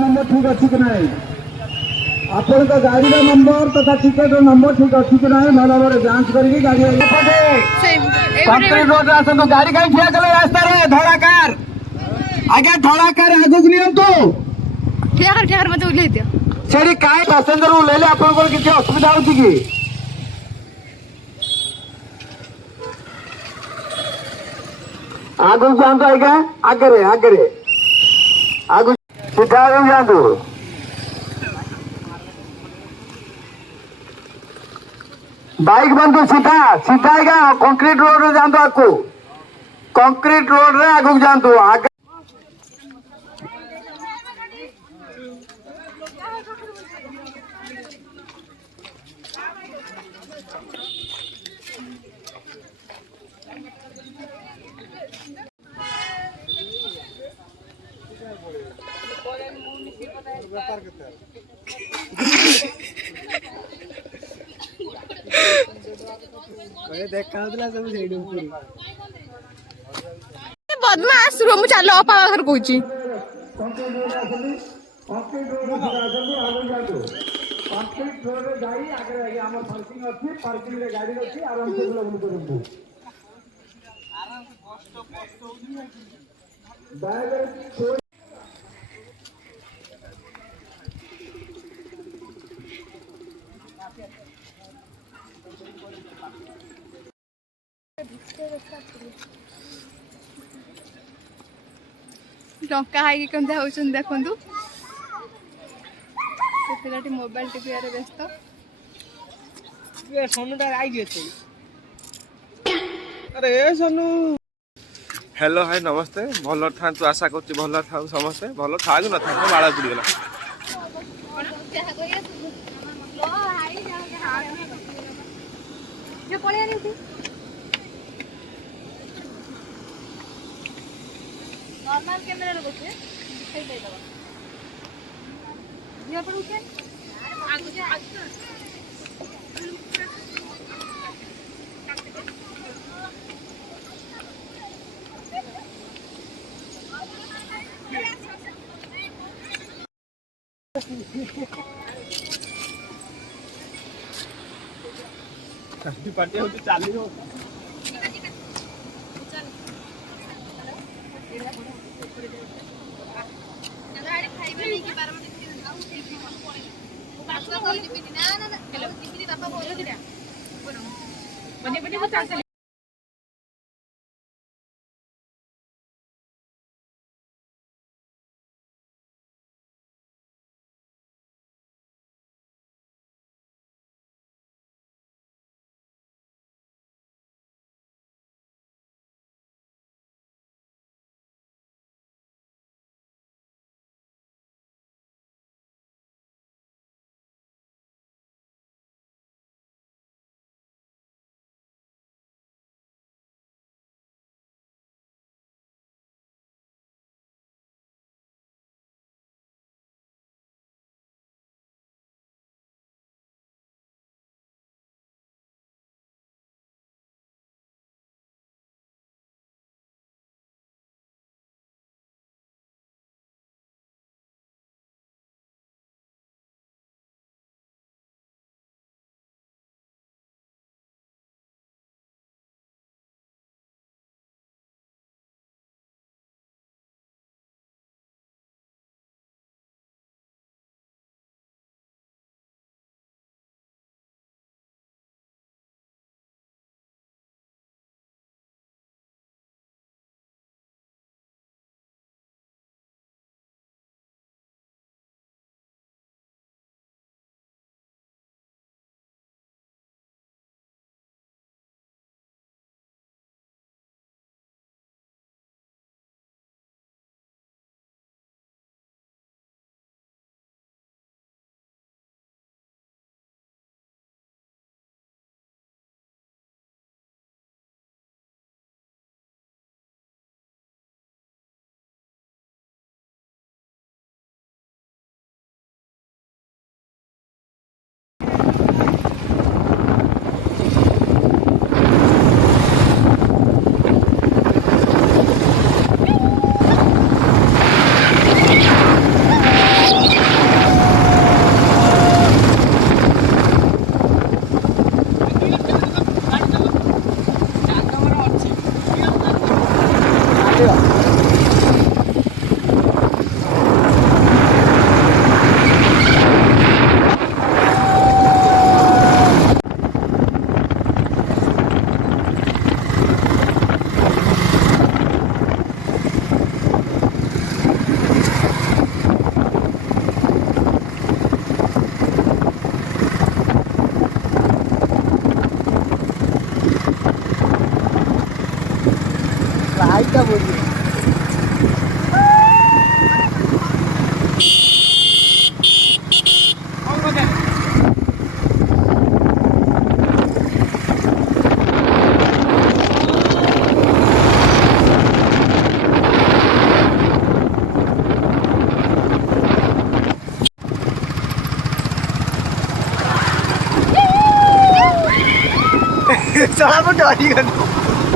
number ठीक अच्छी कि नहीं आपण गाड़ी नंबर तथा टिकेट नंबर ठीक अच्छी कि नहीं भल भाव जांच करके गाड़ी रोड आसतु गाड़ी कहीं ठिया कले रास्ता रे धड़ा कार आगे धड़ा कार आगुक नियंतु ठिया कर मते उल्ले दियो सेडी काय पैसेंजर उलेले आपण को किछ असुविधा होची की आगुक जांतु आगे आगे आगुक सीधा जांतु बाइक बंधु सीधा सीधा आएगा कंक्रीट रोड रे जांतु आकु कंक्रीट रोड रे आगु जांतु आगे बदमाश रो मु चलो अपा घर कहूची कंक्रीट रोड रे जाई आगे हमर पार्किंग अछि पार्किंग रे गाड़ी अछि आराम से बुला बुली करबू आराम से कष्ट होनी बैग टंका हाई केमती होउछन देखंतु से पिलाटी मोबाइल टीवी रे व्यस्त ये सोनूटा आई गेছে अरे सोनू हेलो हाय नमस्ते भल था तू आशा कर भल था समस्ते भल था न था बाड़ा पड़गला नॉर्मल कैमरा रे बचे दिखाई दे दबा दिया पर उठे आगु जे आगु पार्टी होती चाली हो ना क्या बोल रही साला को डरी कर